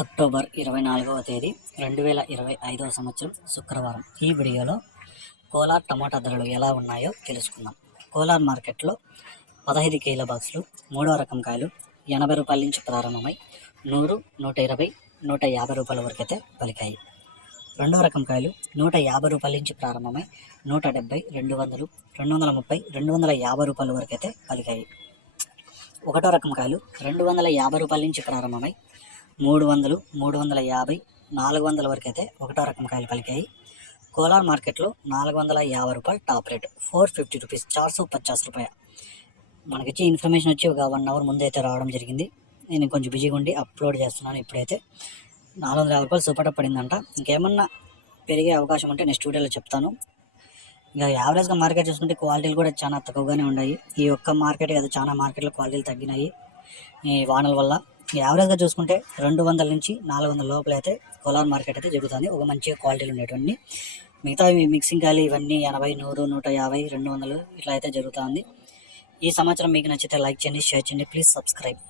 October 24వ తేదీ 2025వ సంవత్సరం శుక్రవారం. ఈ వీడియోలో కోలార్ టమాటా ధరలు ఎలా ఉన్నాయో తెలుసుకుందాం. కోలార్ మార్కెట్లో 15 కేల బాక్సులు మూడో రకం కాయలు 80 రూపాయల నుంచి ప్రారంభమై 100, 120, 150 రూపాయల వరకు అయితే పలికాయి. రెండో రకం కాయలు 150 రూపాయల నుంచి ప్రారంభమై 170, 200, 230, 250 రూపాయల వరకు అయితే పలికాయి. ఒకటో రకం కాయలు 250 రూపాయల నుంచి ప్రారంభమై 300, 350, 400 వరకు అయితే ఒకటో రకం కాయలు పలికాయి. కోలార్ మార్కెట్లో 450 రూపాయలు టాప్ రేట్, 450 రూపీస్, 450 రూపాయ. మనకిచ్చి ఇన్ఫర్మేషన్ వచ్చి ఒక 1 అవర్ ముందు అయితే రావడం జరిగింది. నేను కొంచెం బిజీగా ఉండి అప్లోడ్ చేస్తున్నాను. ఇప్పుడైతే 450 రూపాయలు సూపర్ టాప్ పడిందంట. ఇంకేమన్నా పెరిగే అవకాశం ఉంటే నెక్స్ట్ వీడియోలో చెప్తాను. ఇంకా యావరేజ్గా మార్కెట్ చూసుకుంటే క్వాలిటీలు కూడా చాలా తక్కువగానే ఉన్నాయి. ఈ ఒక్క మార్కెట్ కదా, చాలా మార్కెట్లో క్వాలిటీలు తగ్గినాయి ఈ వానల వల్ల. యావరేజ్గా చూసుకుంటే 200 నుంచి 400 లోపల అయితే కోలార్ మార్కెట్ అయితే జరుగుతుంది. ఒక మంచిగా క్వాలిటీలు ఉండేటువంటి. మిగతా మిక్సింగ్ కాయలు ఇవన్నీ 80, 100, 150, 200 ఇట్లా అయితే జరుగుతుంది. ఈ సమాచారం మీకు నచ్చితే లైక్ చేయండి, షేర్ చేయండి, ప్లీజ్ సబ్స్క్రైబ్.